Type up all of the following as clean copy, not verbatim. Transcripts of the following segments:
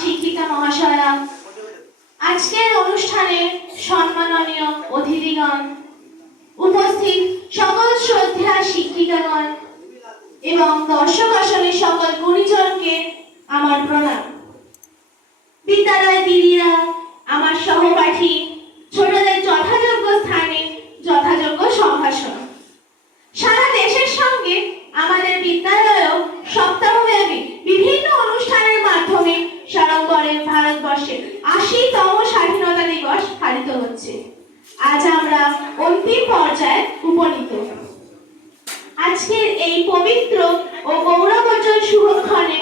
শিক্ষিকা মহাশয়া, আজকের অনুষ্ঠানে সম্মাননীয় অতিথিগণ, উপস্থিত সকল শ্রদ্ধা শিক্ষিকাগণ এবং দর্শক আসনের সকল গুণীজনকে আমার প্রণাম। বিদ্যালয় দিদিরা, আমার সহপাঠী, ছোটদের যথাযোগ্য স্থানে যথাযোগ্য সম্ভাষণ। সারা দেশের সঙ্গে আমাদের বিদ্যালয়েও সপ্তাহব্যাপী বিভিন্ন অনুষ্ঠানের মাধ্যমে সাড়ম্বরে ভারতবর্ষের ৮০তম স্বাধীনতা দিবস পালিত হচ্ছে। আজ আমরা অন্তিম পর্যায়ে উপনীত। আজকের এই পবিত্র ও গৌরবোজ্জ্বল শুভক্ষণে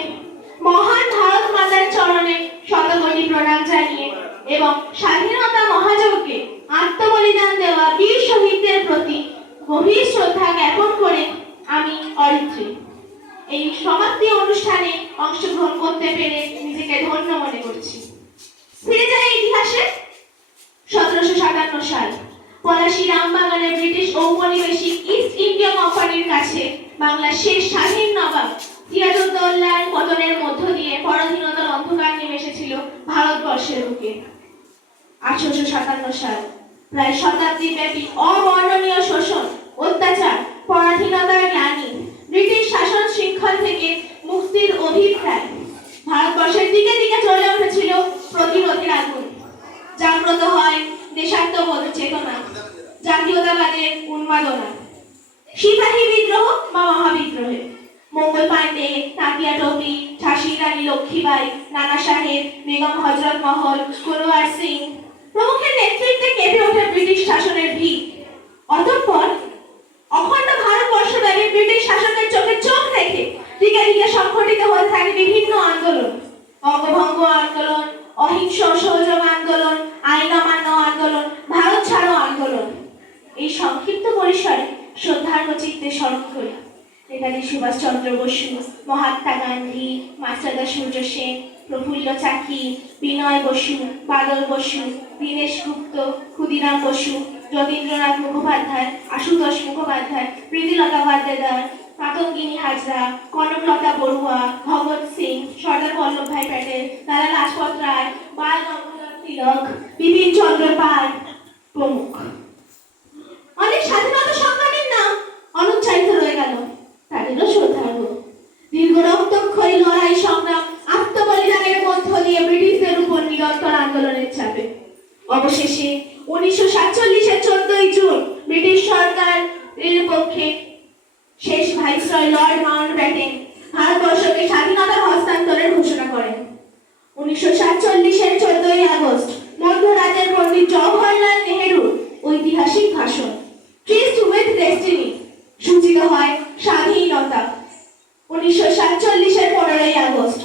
মহান ভারত মাতার চরণে শতকোটি প্রণাম জানিয়ে এবং স্বাধীনতা মহাযজ্ঞে আত্মবলিদান দেওয়া বীর শহীদদের প্রতি গভীর শ্রদ্ধা জ্ঞাপন করে আমি অরিত্রী এই সমাপ্তি অনুষ্ঠানে অংশগ্রহণ করতে পেরে নিজেকে ধন্য মনে করছি। ফিরে যাই ইতিহাসে। ১৭৫৭ সাল পলাশী রামবাগানের ব্রিটিশ ঔপনিবেশিক ইস্ট ইন্ডিয়া কোম্পানির কাছে বাংলার শেষ স্বাধীন নবাব সিরাজউদ্দৌলার পতনের মধ্য দিয়ে পরাধীনতার অন্ধকার নেমে এসেছিল ভারতবর্ষের বুকে। ১৮৫৭ সাল প্রায় শতাব্দী ব্যাপী অবর্ণনীয় শোষণ, অত্যাচার, পরাধীনতার গ্লানি, ব্রিটিশ শাসন শৃঙ্খল থেকে মুক্তির অভিপ্রায় ভারতবর্ষের দিকে দিকে জ্বলে উঠেছিল প্রতিরোধের আগুন। জাগ্রত হয় দেশাত্মবোধ চেতনা, জাতীয়তাবাদের উন্মাদনা। সিপাহী বিদ্রোহ বা মহাবিদ্রোহে মঙ্গল পাণ্ডে, তাঁতিয়া টোপি, ঝাঁসির রানী লক্ষ্মীবাই, নানা সাহেব, বেগম হযরত মহল, কুনওয়ার সিং প্রমুখের নেতৃত্বে কেঁপে ওঠে ব্রিটিশ শাসনের ভিত। অতঃপর অখণ্ড ভারতবর্ষব্যাপী ব্রিটিশ শাসনের চোখে চোখ রেখে দিকে দিকে সংঘটিত হতে থাকে বিভিন্ন আন্দোলন। বঙ্গভঙ্গ আন্দোলন, অহিংস সহযোগ আন্দোলন, আইন অমান্য আন্দোলন, ভারত ছাড়ো আন্দোলন। এই সংক্ষিপ্ত পরিসরে শ্রদ্ধার্ঘ চিত্তে স্মরণ করি নেতাজি সুভাষচন্দ্র বসু, মহাত্মা গান্ধী, মাস্টারদা সূর্য সেন, প্রফুল্ল চাকি, বিনয় বসু, বাদল বসু, দীনেশ গুপ্ত, ক্ষুদিরাম বসু, যতীন্দ্রনাথ মুখোপাধ্যায়, আশুতোষ মুখোপাধ্যায়, প্রীতিলতা ওয়াদ্দেদার, মাতঙ্গিনী হাজরা, কনকলতা বড়ুয়া, ভগৎ সিং, সর্দার বল্লভভাই প্যাটেল, লালা লাজপত রায়, বাল গঙ্গাধর তিলক, বিপিন চন্দ্র পাল প্রমুখ। অনেক স্বাধীনতা সংগ্রামীর নাম অনুচ্চারিত রয়ে গেল, তাদেরও শ্রদ্ধার্ঘ। দীর্ঘ রক্তক্ষয়ী লড়াই সংগ্রাম, আত্মবলিদানের মধ্য দিয়ে ব্রিটিশদের উপর নিরন্তর আন্দোলনের চাপে অবশেষে ১৯৪৭-এর ১৪ই জুন ব্রিটিশ সরকারের পক্ষে শেষ ভাইসরয় লর্ড মাউন্টব্যাটেন ভারতবর্ষকে স্বাধীনতা হস্তান্তরের ঘোষণা করেন। ১৯৪৭-এর ১৪ই আগস্ট মধ্যরাতের পণ্ডিত জওহরলাল নেহেরুর ঐতিহাসিক ভাষণ ট্রিস্ট উইথ ডেস্টিনি সূচিত হয় স্বাধীনতা। ১৯৪৭-এর ১৫ই আগস্ট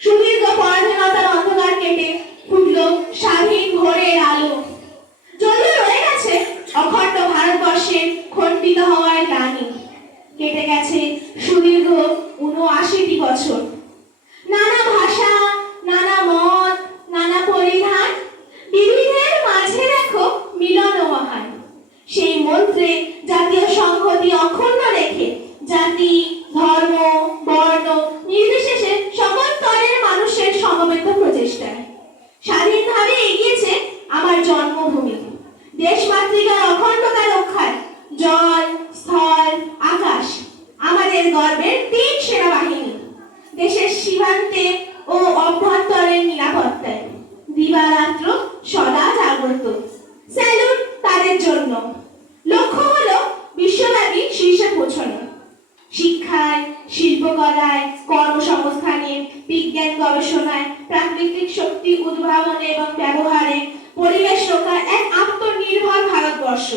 সুদীর্ঘ পরাধীনতার অন্ধকার কেটে ফুটল স্বাধীন ভোরের আলো। যদিও রয়ে গেছে অখণ্ড ভারতবর্ষের খণ্ডিত হওয়ার গ্লানি, কেটে গেছে সুদীর্ঘ ৭৯টি বছর। নানা ভাষা, নানা মত, নানা পরিধান, বিবিধের মাঝে দেখো মিলন মহান। সেই মন্ত্রে জাতীয় সংহতি অক্ষুণ্ণ রেখে জাতি, ধর্ম, বর্ণ নির্বিশেষে সকল স্তরের মানুষের সমবেত প্রচেষ্টায় স্বাধীনভাবে এগিয়েছে আমার জন্মভূমি। দেশমাতৃকার অখণ্ডতা রক্ষায় জল, স্থল, আকাশ আমাদের গর্বের ৩ সেনাবাহিনী। দেশের সীমান্তে ও অভ্যন্তরের নিরাপত্তায় দিবারাত্র সদা জাগ্রত। স্যালুট তাদের জন্য। লক্ষ্য হলো বিশ্বব্যাপী শীর্ষে পৌঁছানো। শিক্ষায়, শিল্পকলায়, কর্মসংস্থানে, বিজ্ঞান গবেষণায়, প্রাকৃতিক শক্তি উদ্ভাবনে এবং ব্যবহারে, পরিবেশ রক্ষায় এক আত্মনির্ভর ভারতবর্ষ।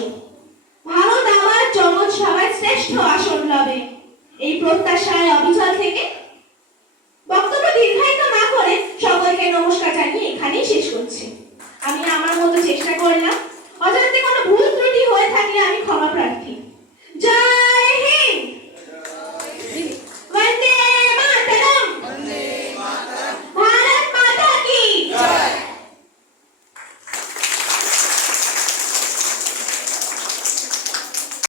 ভারত আমার জগৎ সভায় শ্রেষ্ঠ আসন লবে, এই প্রত্যাশায় অবিচল থেকে বক্তব্য দীর্ঘায়িত না করে সকলকে নমস্কার জানিয়ে এখানেই শেষ করছি। আমি আমার মতো চেষ্টা করলাম